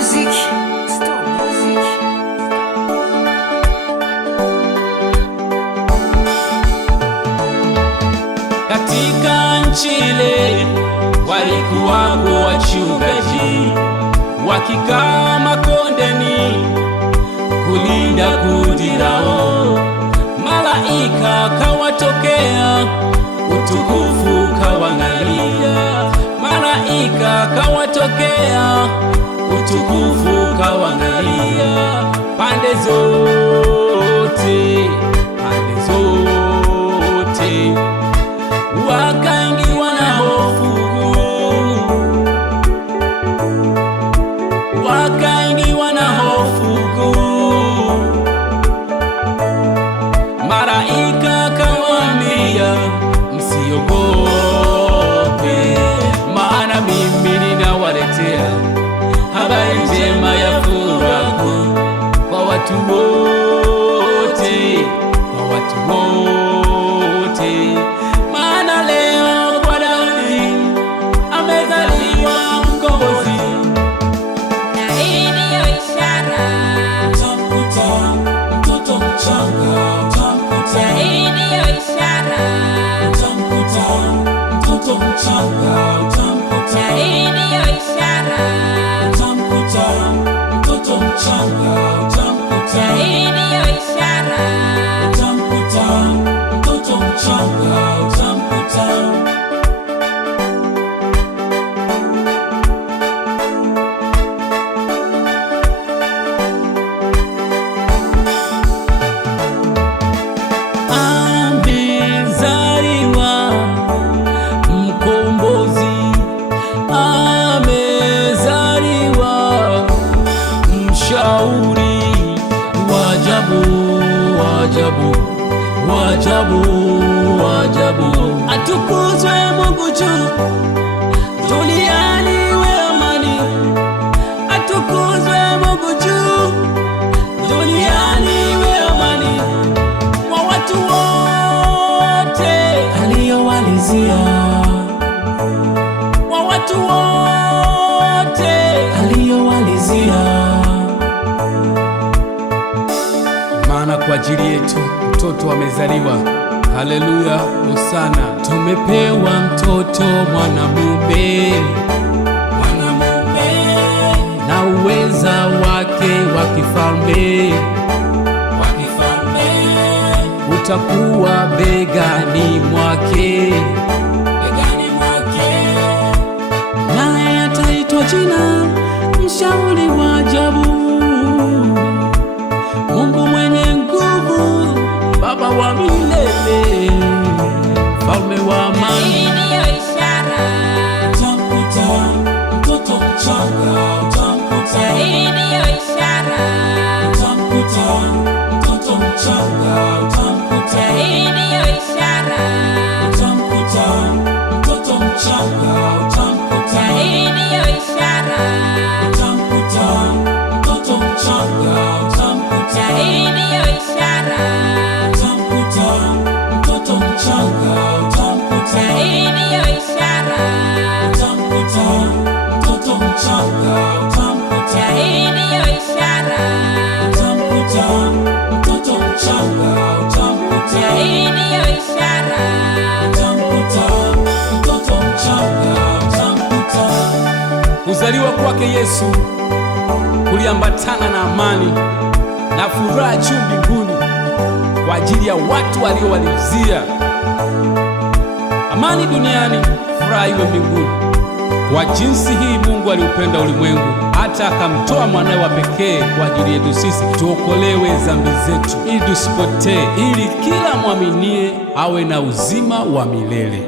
music. Katika nchi ile walikuwako wachungaji wakikaa makondeni kulinda kundi lao. Malaika kawatokea, utukufu kawang'alia. Malaika kawatokea, utukufu kawang'alia. Pande zote, pande zote wakaingiwa na hofu, wakaingiwa na hofu. Malaika kawaambia, msiogope, maana mimi ninawaletea habari njema ya furaha kwa watu wote, kwa watu wote. Maana leo kwa Daudi amezaliwa mkombozi, na hii ndiyo ishara. utamkuta mtoto mchanga, utamkuta, Na hii ndiyo ishara. utamkuta mtoto mchanga, utamkuta, Na hii ndiyo ishara. utamkuta mtoto mchanga, utamkuta, Na hii ndiyo ishara. utamkuta mtoto mchanga, utamkuta. Amezaliwa mkombozi, amezaliwa mshauri wa ajabu, wa ajabu, wa ajabu, wa ajabu. Atukuzwe Mungu juu, duniani iwe amani. Atukuzwe Mungu juu, duniani iwe amani kwa watu wote aliyowalizia, kwa watu wote aliyowalizia. Maana kwa ajili yetu mtoto amezaliwa. Haleluya, hosana. Tumepewa mtoto mwanamume, mwanamume na uweza wake wa kifalme, wa kifalme utakuwa begani mwake, begani mwake. Naye ataitwa jina mshauri wa ajabu, Mungu mwenye nguvu, Baba wa milele, Mfalme wa Na amani. hii ndiyo ishara. Utamkuta mtoto mchanga, utamkuta, Na hii ndiyo ishara. utamkuta mtoto mchanga, utamkuta, Na hii ndiyo ishara. utamkuta mtoto mchanga, utamkuta, Na hii ndiyo ishara. utamkuta mtoto mchanga, utamkuta, Na hii ndiyo ishara. utamkuta mtoto mchanga, utamkuta, Na hii ndiyo ishara. utamkuta mtoto mchanga, utamkuta, Na hii ndiyo ishara. utamkuta mtoto mchanga, utamkuta, Na hii ndiyo ishara. utamkuta mtoto mchanga, utamkuta. Kuzaliwa kwake Yesu kuliambatana na amani na furaha juu mbinguni kwa ajili ya watu waliowalizia. Amani duniani, furaha iwe mbinguni. Kwa jinsi hii Mungu aliupenda ulimwengu hata akamtoa mwanawe wa pekee kwa ajili yetu sisi, tuokolewe dhambi zetu, ili tusipotee, ili kila mwaminie awe na uzima wa milele.